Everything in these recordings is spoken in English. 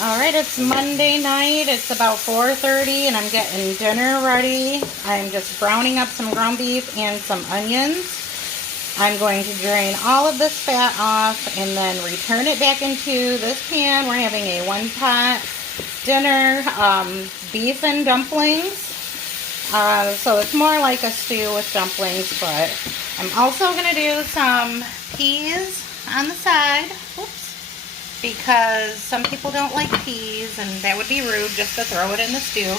Alright, it's Monday night. It's about 4:30 and I'm getting dinner ready. I'm just browning up some ground beef and some onions. I'm going to drain all of this fat off and then return it back into this pan. We're having a one-pot dinner, beef and dumplings. So it's more like a stew with dumplings, but I'm also going to do some peas on the side. Whoops. Because some people don't like peas, and that would be rude just to throw it in the stew.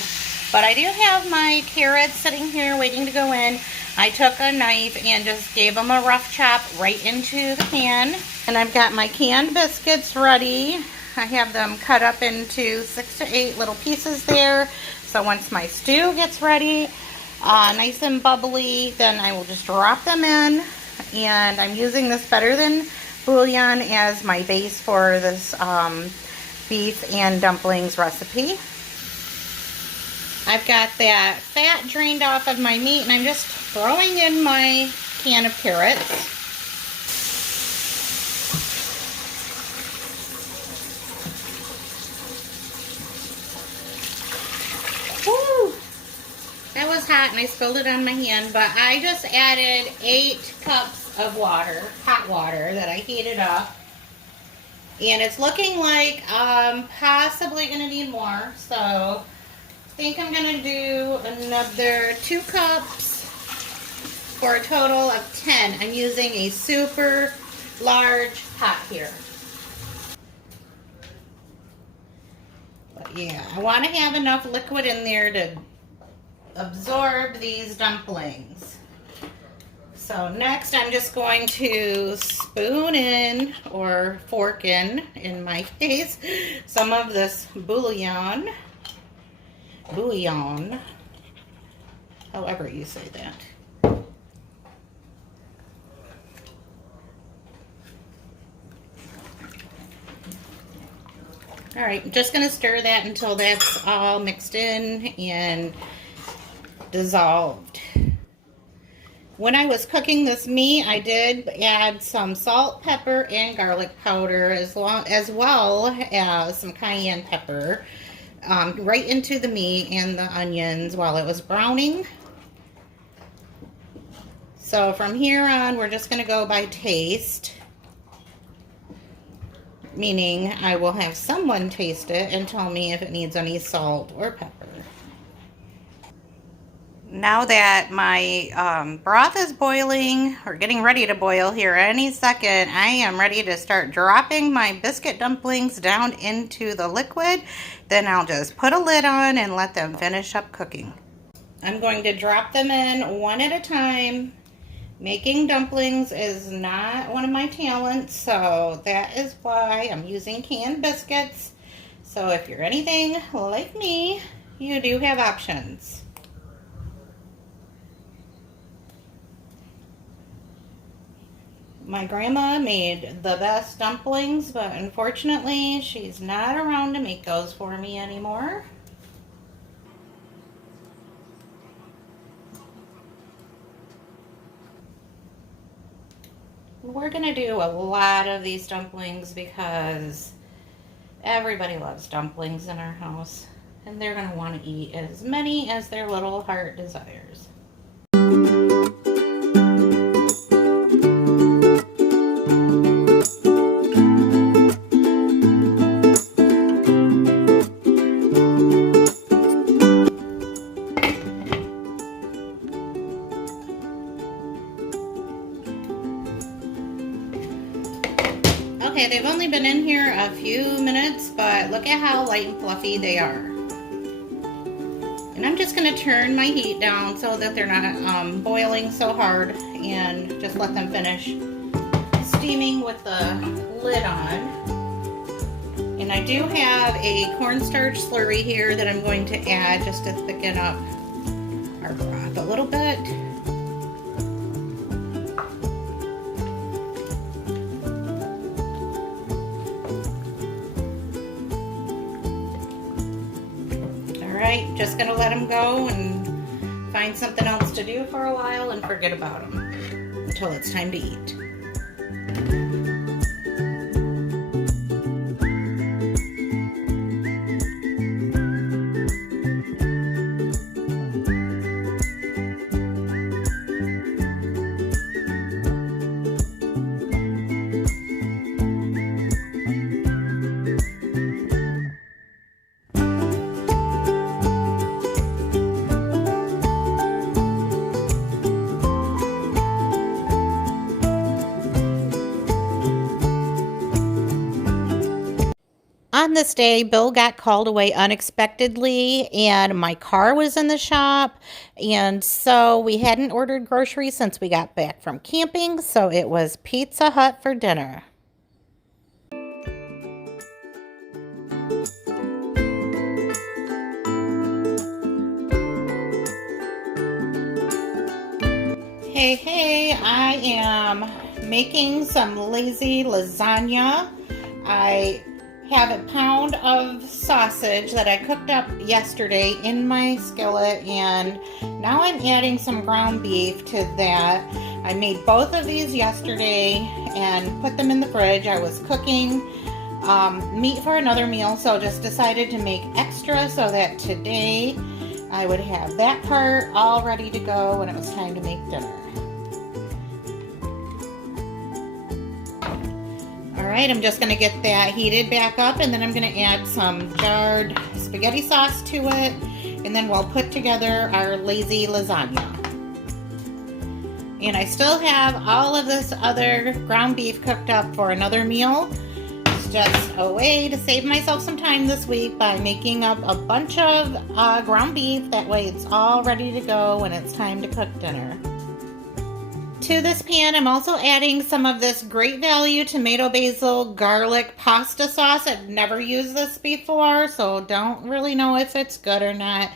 But I do have my carrots sitting here waiting to go in. I took a knife and just gave them a rough chop right into the pan. And I've got my canned biscuits ready. I have them cut up into 6 to 8 little pieces there. So once my stew gets ready, nice and bubbly, then I will just drop them in. And I'm using this Better Than bouillon as my base for this beef and dumplings recipe. I've got that fat drained off of my meat, and I'm just throwing in my can of carrots. Woo! That was hot and I spilled it on my hand, but I just added 8 cups of water, hot water that I heated up, and it's looking like I'm possibly going to need more, so I think I'm going to do another 2 cups for a total of 10. I'm using a super large pot here. But yeah, I want to have enough liquid in there to absorb these dumplings. So next I'm just going to spoon in, or fork in my case, some of this bouillon, however you say that. Alright, I'm just going to stir that until that's all mixed in and dissolved. When I was cooking this meat, I did add some salt, pepper, and garlic powder, as well as some cayenne pepper, right into the meat and the onions while it was browning. So from here on, we're just going to go by taste, meaning I will have someone taste it and tell me if it needs any salt or pepper. Now that my broth is boiling, or getting ready to boil here any second, I am ready to start dropping my biscuit dumplings down into the liquid. Then I'll just put a lid on and let them finish up cooking. I'm going to drop them in one at a time. Making dumplings is not one of my talents, so that is why I'm using canned biscuits. So if you're anything like me, you do have options. My grandma made the best dumplings, but unfortunately she's not around to make those for me anymore. We're gonna do a lot of these dumplings because everybody loves dumplings in our house, and they're gonna want to eat as many as their little heart desires. Okay, they've only been in here a few minutes, but look at how light and fluffy they are. And I'm just going to turn my heat down so that they're not boiling so hard, and just let them finish steaming with the lid on. And I do have a cornstarch slurry here that I'm going to add just to thicken up our broth a little bit. Alright, just going to let them go and find something else to do for a while and forget about them until it's time to eat. On this day, Bill got called away unexpectedly, and my car was in the shop, and so we hadn't ordered groceries since we got back from camping, so it was Pizza Hut for dinner. Hey, I am making some lazy lasagna. I have a pound of sausage that I cooked up yesterday in my skillet, and now I'm adding some ground beef to that. I made both of these yesterday and put them in the fridge. I was cooking meat for another meal, so just decided to make extra so that today I would have that part all ready to go when it was time to make dinner. Alright, I'm just going to get that heated back up, and then I'm going to add some jarred spaghetti sauce to it, and then we'll put together our lazy lasagna. And I still have all of this other ground beef cooked up for another meal. It's just a way to save myself some time this week by making up a bunch of ground beef. That way it's all ready to go when it's time to cook dinner. To this pan, I'm also adding some of this Great Value tomato basil garlic pasta sauce. I've never used this before, so don't really know if it's good or not,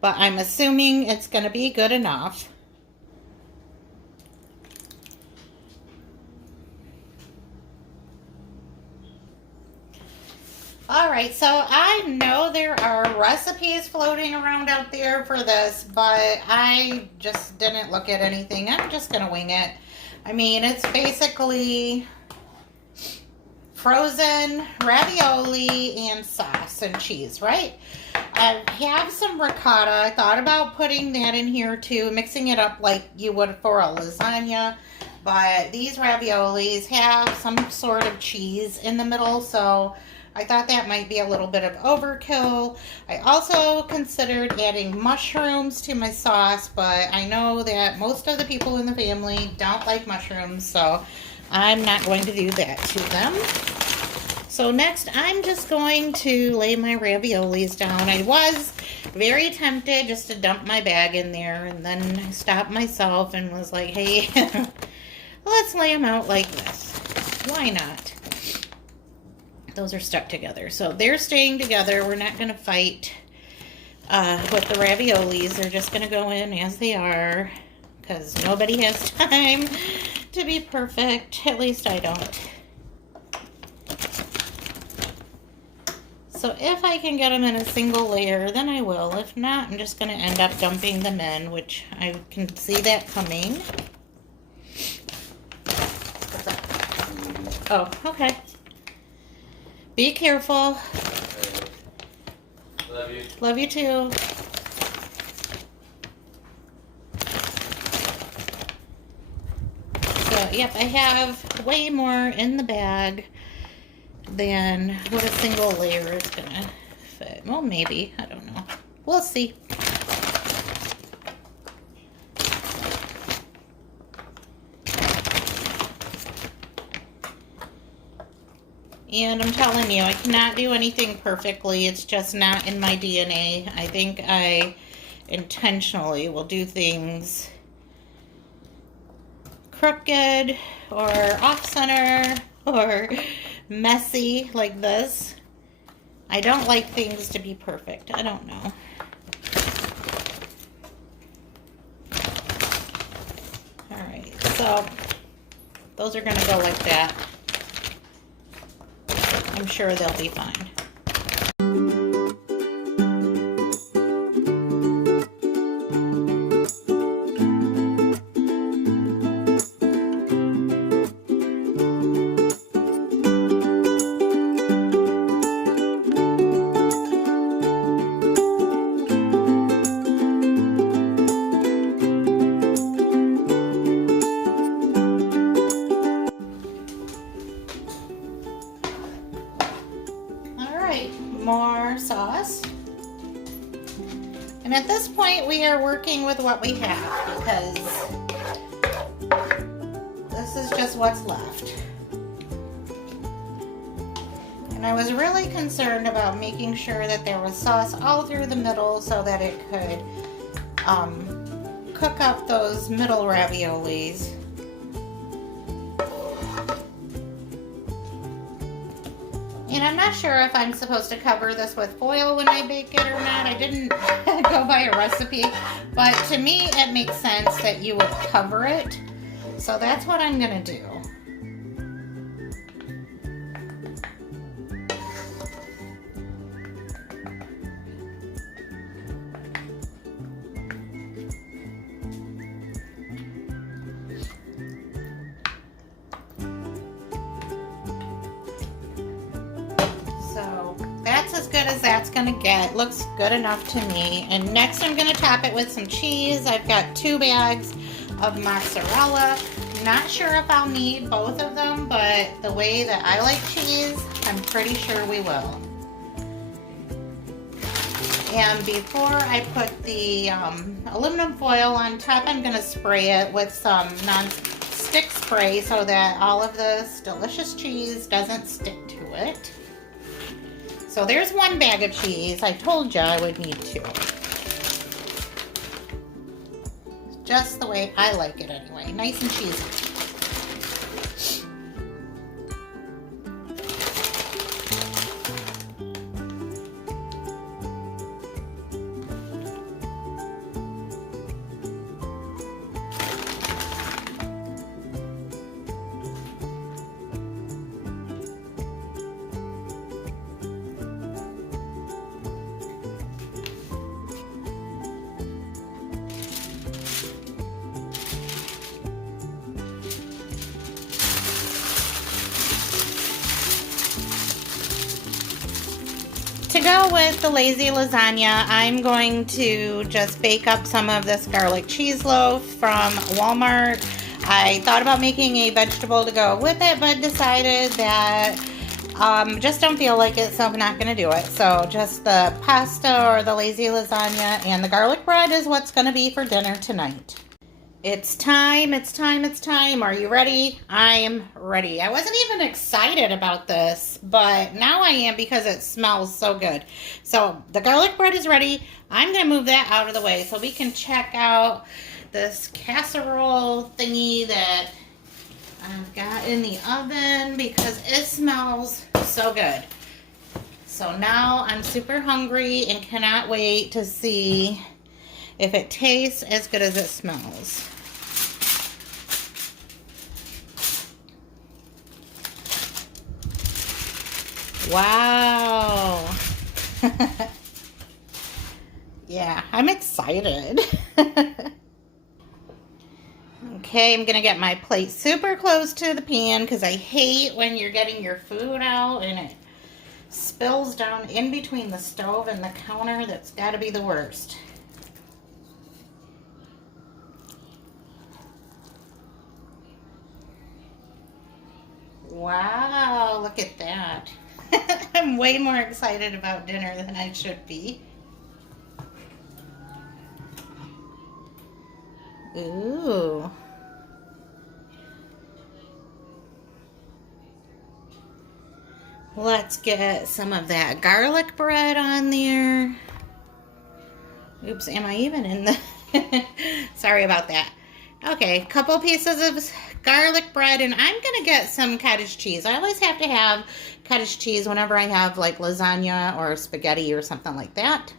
but I'm assuming it's going to be good enough. Alright, so I know there are recipes floating around out there for this, but I just didn't look at anything. I'm just going to wing it. I mean, it's basically frozen ravioli and sauce and cheese, right? I have some ricotta. I thought about putting that in here too, mixing it up like you would for a lasagna. But these raviolis have some sort of cheese in the middle, so I thought that might be a little bit of overkill. I also considered adding mushrooms to my sauce, but I know that most of the people in the family don't like mushrooms, so I'm not going to do that to them. So next, I'm just going to lay my raviolis down. I was very tempted just to dump my bag in there, and then I stopped myself and was like, hey, let's lay them out like this. Why not? Those are stuck together, so they're staying together. We're not going to fight with the raviolis. They're just going to go in as they are, because nobody has time to be perfect. At least I don't. So if I can get them in a single layer, then I will. If not, I'm just going to end up dumping them in, which I can see that coming. Oh, okay. Be careful. Love you. Love you too. So, yep, I have way more in the bag than what a single layer is gonna fit. Well, maybe. I don't know. We'll see. And I'm telling you, I cannot do anything perfectly. It's just not in my DNA. I think I intentionally will do things crooked or off-center or messy like this. I don't like things to be perfect. I don't know. Alright, so those are going to go like that. I'm sure they'll be fine. More sauce. And at this point we are working with what we have because this is just what's left. And I was really concerned about making sure that there was sauce all through the middle so that it could cook up those middle raviolis. And I'm not sure if I'm supposed to cover this with foil when I bake it or not. I didn't go by a recipe, but to me it makes sense that you would cover it. So that's what I'm gonna do. So that's as good as that's gonna get. Looks good enough to me. And next I'm gonna top it with some cheese. I've got 2 bags of mozzarella. Not sure if I'll need both of them, but the way that I like cheese, I'm pretty sure we will. And before I put the aluminum foil on top, I'm gonna spray it with some non-stick spray so that all of this delicious cheese doesn't stick to it. So there's 1 bag of cheese. I told you I would need 2. Just the way I like it anyway. Nice and cheesy. To go with the lazy lasagna, I'm going to just bake up some of this garlic cheese loaf from Walmart. I thought about making a vegetable to go with it, but decided that just don't feel like it, so I'm not going to do it. So just the pasta or the lazy lasagna and the garlic bread is what's going to be for dinner tonight. It's time, it's time, it's time. Are you ready? I am ready. I wasn't even excited about this, but now I am because it smells so good. So the garlic bread is ready. I'm going to move that out of the way so we can check out this casserole thingy that I've got in the oven because it smells so good. So now I'm super hungry and cannot wait to see if it tastes as good as it smells. Wow. Yeah, I'm excited. Okay, I'm gonna get my plate super close to the pan because I hate when you're getting your food out and it spills down in between the stove and the counter. That's gotta be the worst. Wow, look at that. I'm way more excited about dinner than I should be. Ooh. Let's get some of that garlic bread on there. Oops, am I even in the... Sorry about that. Okay, a couple pieces of garlic bread, and I'm gonna get some cottage cheese. I always have to have cottage cheese whenever I have like lasagna or spaghetti or something like that.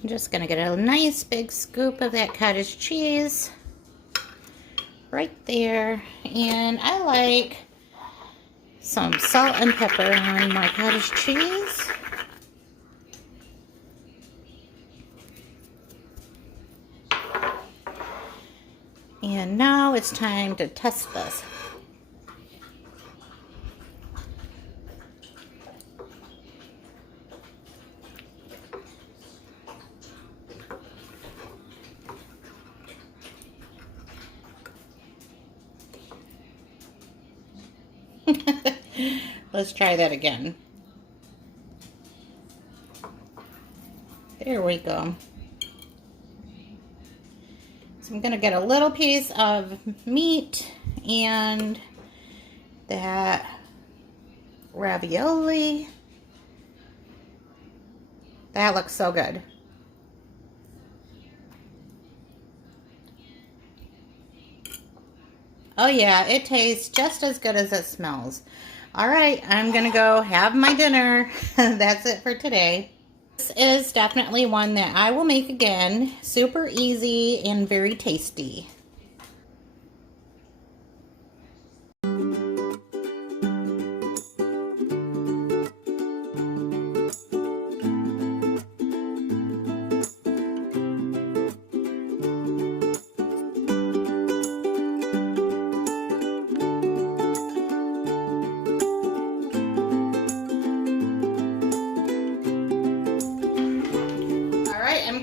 I'm just gonna get a nice big scoop of that cottage cheese right there, and I like some salt and pepper on my cottage cheese. And now it's time to test this. Let's try that again. There we go. So I'm going to get a little piece of meat and that ravioli. That looks so good. Oh yeah, it tastes just as good as it smells. All right, I'm gonna go have my dinner. That's it for today. This is definitely one that I will make again. Super easy and very tasty.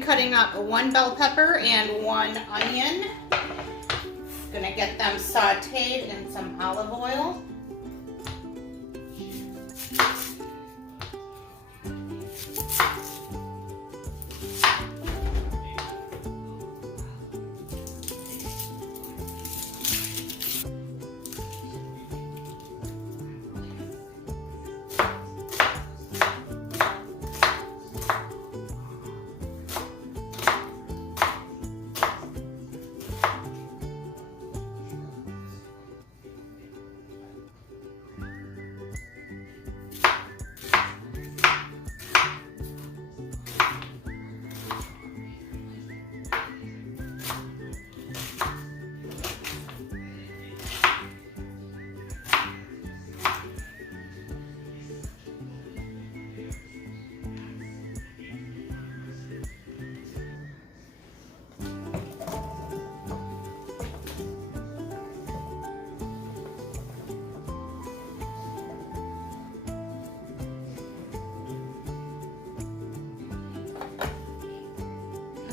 Cutting up one bell pepper and one onion. Gonna get them sauteed in some olive oil.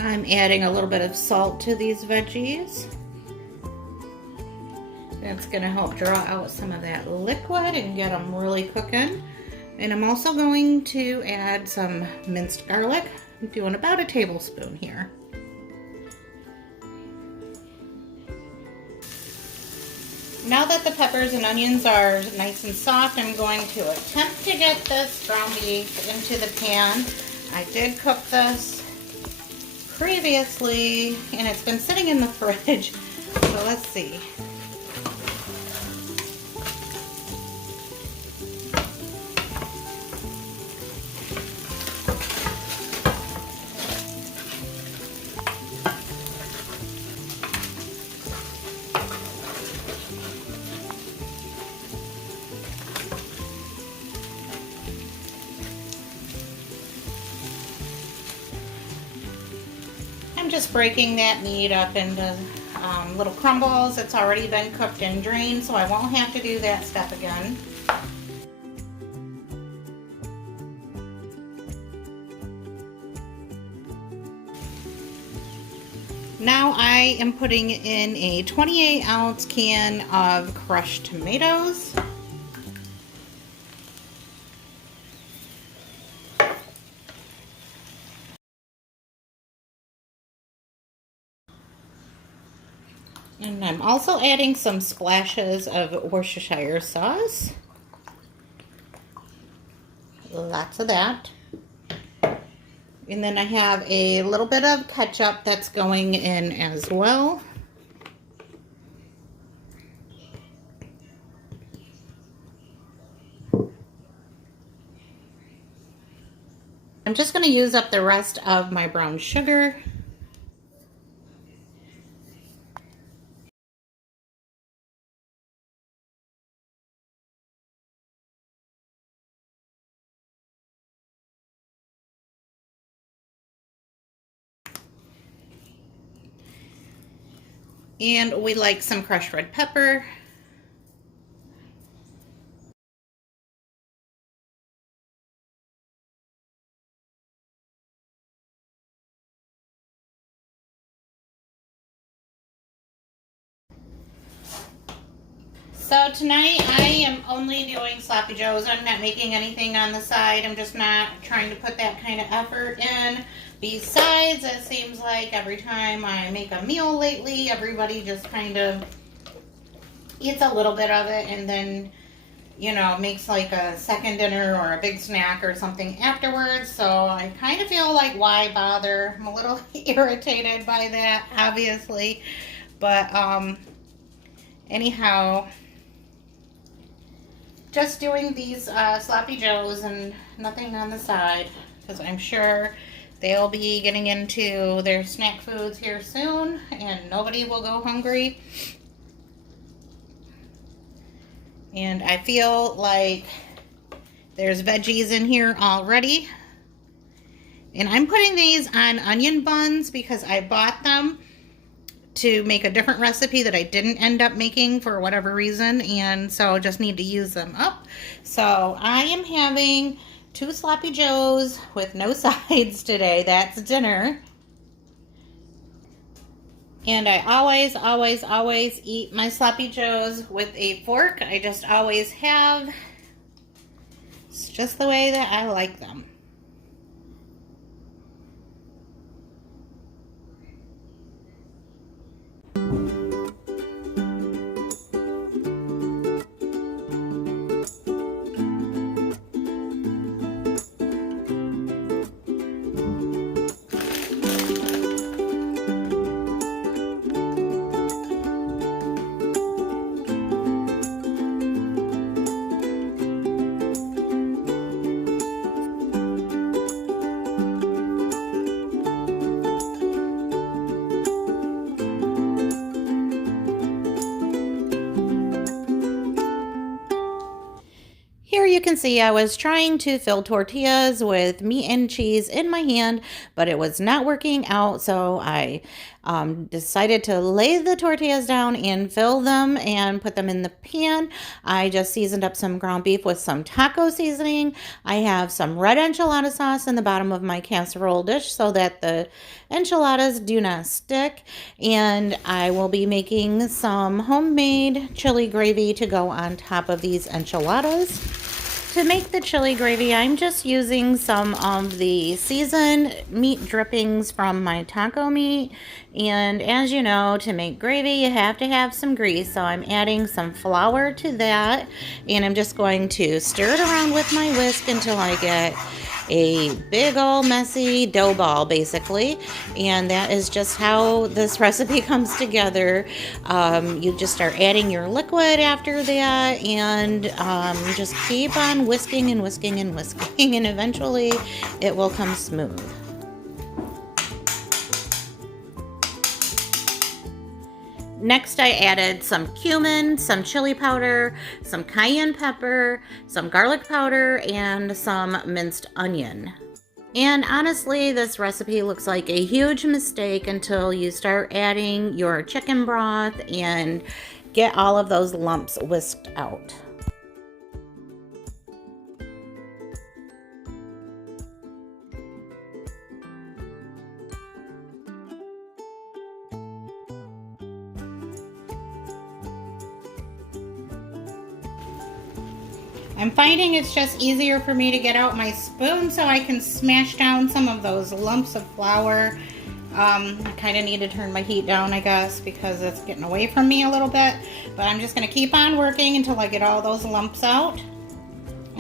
I'm adding a little bit of salt to these veggies. That's going to help draw out some of that liquid and get them really cooking. And I'm also going to add some minced garlic. I'm doing about a tablespoon here. Now that the peppers and onions are nice and soft, I'm going to attempt to get this ground beef into the pan. I did cook this previously, and it's been sitting in the fridge, so let's see. I'm just breaking that meat up into little crumbles. It's already been cooked and drained, so I won't have to do that step again. Now I am putting in a 28-ounce can of crushed tomatoes. And I'm also adding some splashes of Worcestershire sauce. Lots of that. And then I have a little bit of ketchup that's going in as well. I'm just going to use up the rest of my brown sugar. And we like some crushed red pepper. So tonight I am only doing sloppy joes. I'm not making anything on the side. I'm just not trying to put that kind of effort in. Besides, it seems like every time I make a meal lately, everybody just kind of eats a little bit of it and then, you know, makes like a second dinner or a big snack or something afterwards. So I kind of feel like, why bother? I'm a little irritated by that, obviously. But anyhow, just doing these sloppy joes and nothing on the side, because I'm sure they'll be getting into their snack foods here soon and nobody will go hungry. And I feel like there's veggies in here already. And I'm putting these on onion buns because I bought them to make a different recipe that I didn't end up making for whatever reason, and so just need to use them up. So I am having 2 sloppy joes with no sides today. That's dinner. And I always eat my sloppy joes with a fork. I just always have. It's just the way that I like them. Here you can see I was trying to fill tortillas with meat and cheese in my hand, but it was not working out, so I decided to lay the tortillas down and fill them and put them in the pan. I just seasoned up some ground beef with some taco seasoning. I have some red enchilada sauce in the bottom of my casserole dish so that the enchiladas do not stick, and I will be making some homemade chili gravy to go on top of these enchiladas. To make the chili gravy, I'm just using some of the seasoned meat drippings from my taco meat. And as you know, to make gravy, you have to have some grease. So I'm adding some flour to that. And I'm just going to stir it around with my whisk until I get a big old messy dough ball, basically. And that is just how this recipe comes together. You just start adding your liquid after that, and just keep on whisking and whisking and whisking, and eventually it will come smooth. Next, I added some cumin, some chili powder, some cayenne pepper, some garlic powder, and some minced onion. And honestly, this recipe looks like a huge mistake until you start adding your chicken broth and get all of those lumps whisked out. I'm finding it's just easier for me to get out my spoon so I can smash down some of those lumps of flour. I kind of need to turn my heat down, I guess, because it's getting away from me a little bit. But I'm just going to keep on working until I get all those lumps out.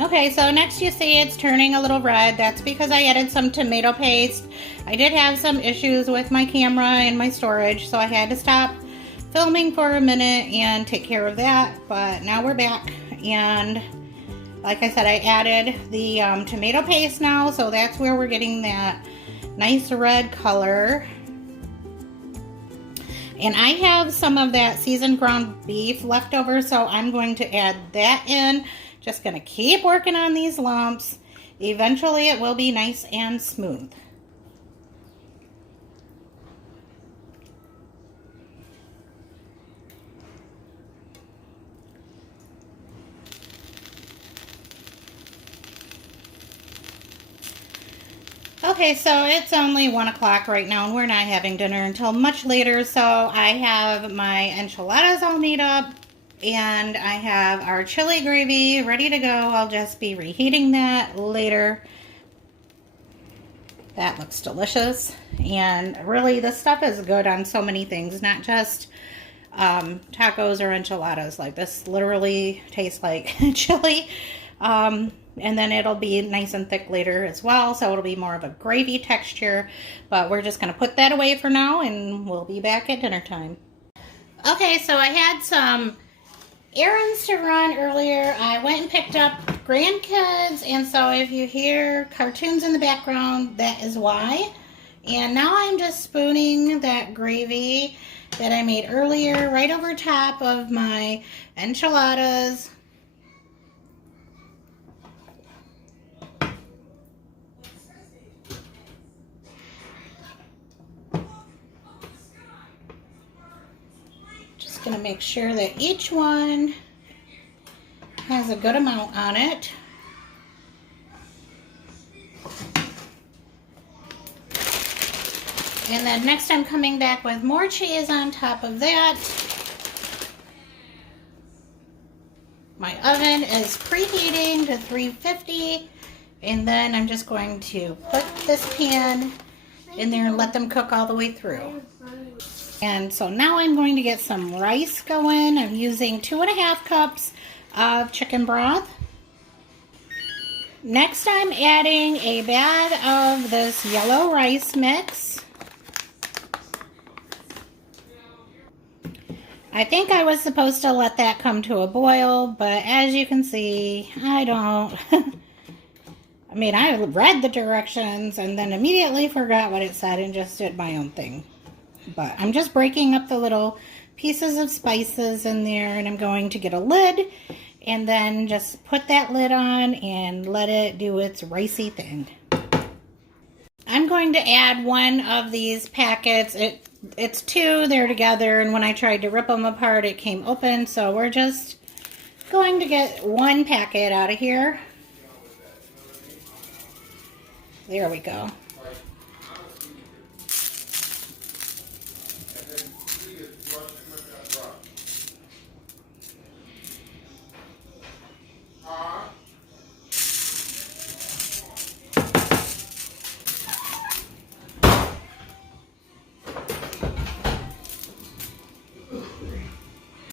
Okay, so next you see it's turning a little red. That's because I added some tomato paste. I did have some issues with my camera and my storage, so I had to stop filming for a minute and take care of that. But now we're back, and like I said, I added the tomato paste now, so that's where we're getting that nice red color. And I have some of that seasoned ground beef left over, so I'm going to add that in. Just going to keep working on these lumps. Eventually it will be nice and smooth. Okay, so it's only 1 o'clock right now, and we're not having dinner until much later. So I have my enchiladas all made up, and I have our chili gravy ready to go. I'll just be reheating that later. That looks delicious, and really this stuff is good on so many things, not just tacos or enchiladas. Like this literally tastes like chili. And then it'll be nice and thick later as well, so it'll be more of a gravy texture. But we're just going to put that away for now, and we'll be back at dinner time. Okay, so I had some errands to run earlier. I went and picked up grandkids, and so if you hear cartoons in the background, that is why. And now I'm just spooning that gravy that I made earlier right over top of my enchiladas. Just gonna make sure that each one has a good amount on it. And then next I'm coming back with more cheese on top of that. My oven is preheating to 350, and then I'm just going to put this pan in there and let them cook all the way through. And so now I'm going to get some rice going. I'm using 2.5 cups of chicken broth. Next I'm adding a bag of this yellow rice mix. I think I was supposed to let that come to a boil, but as you can see, I don't. I mean, I read the directions and then immediately forgot what it said and just did my own thing. But I'm just breaking up the little pieces of spices in there, and I'm going to get a lid and then just put that lid on and let it do its ricey thing. I'm going to add one of these packets. It's two, they're together, and when I tried to rip them apart, it came open, so we're just going to get one packet out of here. There we go.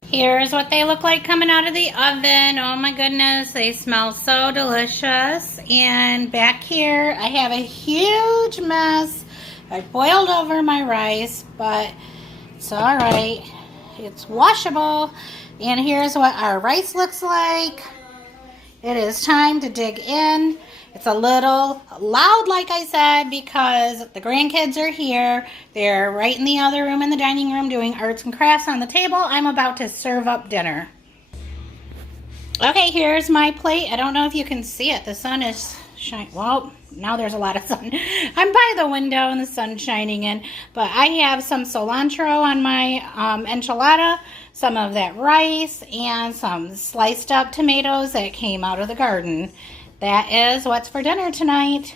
Here's what they look like coming out of the oven. Oh my goodness, they smell so delicious. And back here, I have a huge mess. I boiled over my rice, but it's all right. It's washable. And here's what our rice looks like. It is time to dig in. It's a little loud, like I said, because the grandkids are here. They're right in the other room in the dining room doing arts and crafts on the table. I'm about to serve up dinner. Okay, here's my plate. I don't know if you can see it. The sun is shining. Well, now there's a lot of sun. I'm by the window and the sun's shining in. But I have some cilantro on my enchilada, some of that rice, and some sliced up tomatoes that came out of the garden. That is what's for dinner tonight.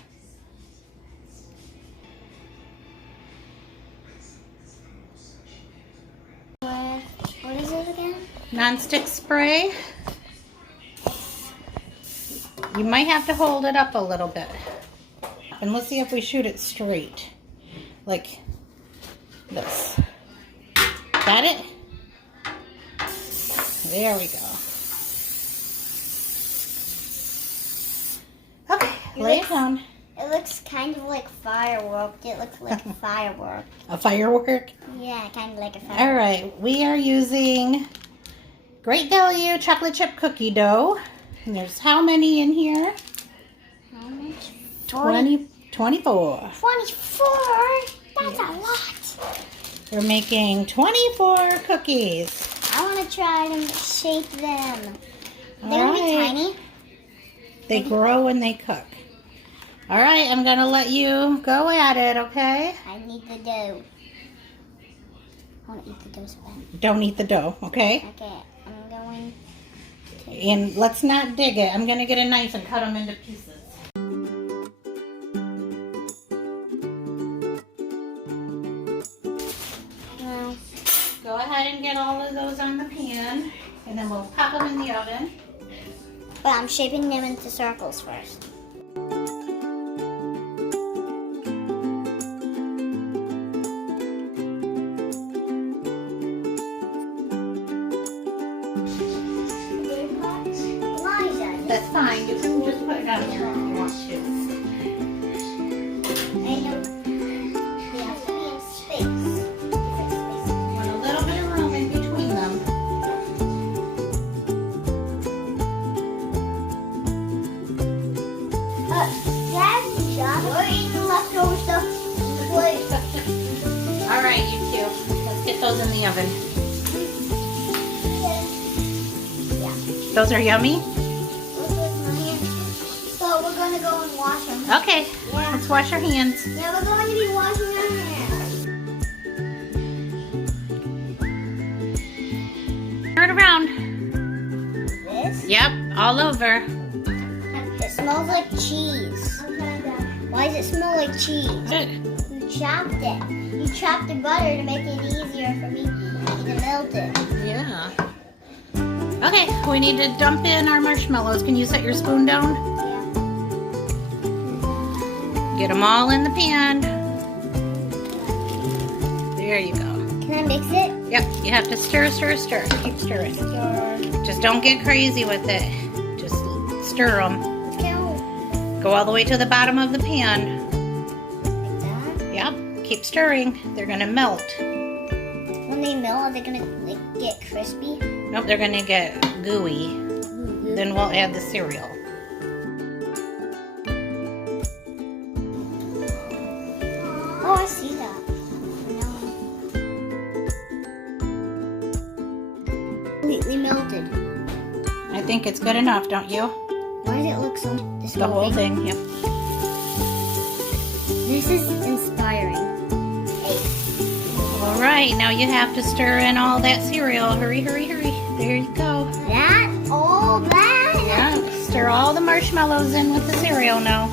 What is it again? Non-stick spray. You might have to hold it up a little bit. And let's see if we shoot it straight. Like this. Got it? There we go. Okay, lay it down. It looks kind of like firework. It looks like a firework. A firework? Yeah, kind of like a firework. All right, we are using Great Value chocolate chip cookie dough. And there's how many in here? How much? 24. 24? That's Yes. a lot. We're making 24 cookies. I want to try to shape them. All They're going to be right. tiny. They grow when they cook. All right, I'm going to let you go at it, okay? I need the dough. I want to eat the dough so bad. Don't eat the dough, okay? Okay, I'm going to... And let's not dig it. I'm going to get a knife and cut them into pieces. No. Go ahead and get all of those on the pan, and then we'll pop them in the oven. But I'm shaping them into circles first. fine. You can just put it on there if you want to. I know. They have to be in space. Want a little bit of room in between them. Dad, you're eating the leftover stuff. All right, you two. Let's get those in the oven. Yeah. Those are yummy? So we're going to go and wash them. Okay. Yeah. Let's wash our hands. Yeah, we're going to be washing our hands. Turn it around. This? Yep, all over. It smells like cheese. Why does it smell like cheese? Good. You chopped it. You chopped the butter to make it easier for me to melt it. Yeah. Okay, we need to dump in our marshmallows. Can you set your spoon down? Yeah. Get them all in the pan. There you go. Can I mix it? Yep, you have to stir, stir, stir. Keep stirring. Just don't get crazy with it. Just stir them. Go all the way to the bottom of the pan. Like that? Yep, keep stirring. They're gonna melt. When they melt, are they gonna like get crispy? Nope, they're gonna get gooey. Then we'll add the cereal. Oh, I see that. No. Completely melted. I think it's good enough, don't you? Why does it look so? The whole thing, yep. This is inspiring. All right, now you have to stir in all that cereal. Hurry, hurry, hurry. There you go. All that. Yeah, stir all the marshmallows in with the cereal now.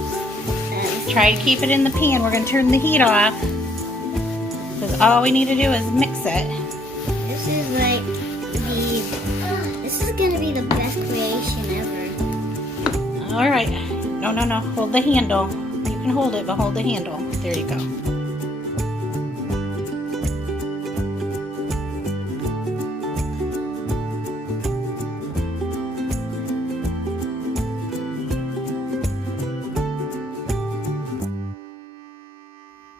Try to keep it in the pan. We're going to turn the heat off. Because all we need to do is mix it. This is like this is gonna be the best creation ever. All right. No, no, no. Hold the handle. You can hold it, but hold the handle. There you go.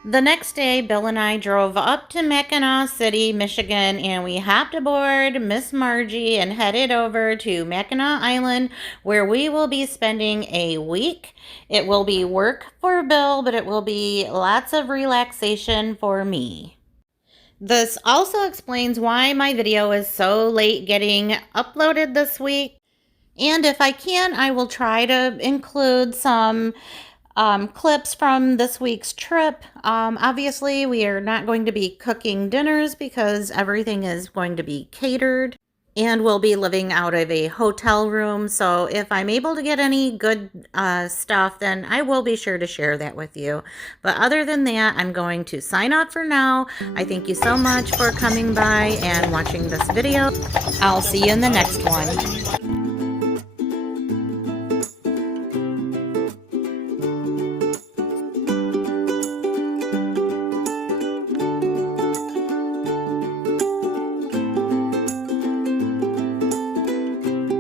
The next day, Bill and I drove up to Mackinac City, Michigan, and we hopped aboard Miss Margie and headed over to Mackinac Island, where we will be spending a week. It will be work for Bill, but it will be lots of relaxation for me. This also explains why my video is so late getting uploaded this week. And if I can, I will try to include some clips from this week's trip. Obviously, we are not going to be cooking dinners because everything is going to be catered. And we'll be living out of a hotel room. So if I'm able to get any good stuff, then I will be sure to share that with you. But other than that, I'm going to sign off for now. I thank you so much for coming by and watching this video. I'll see you in the next one.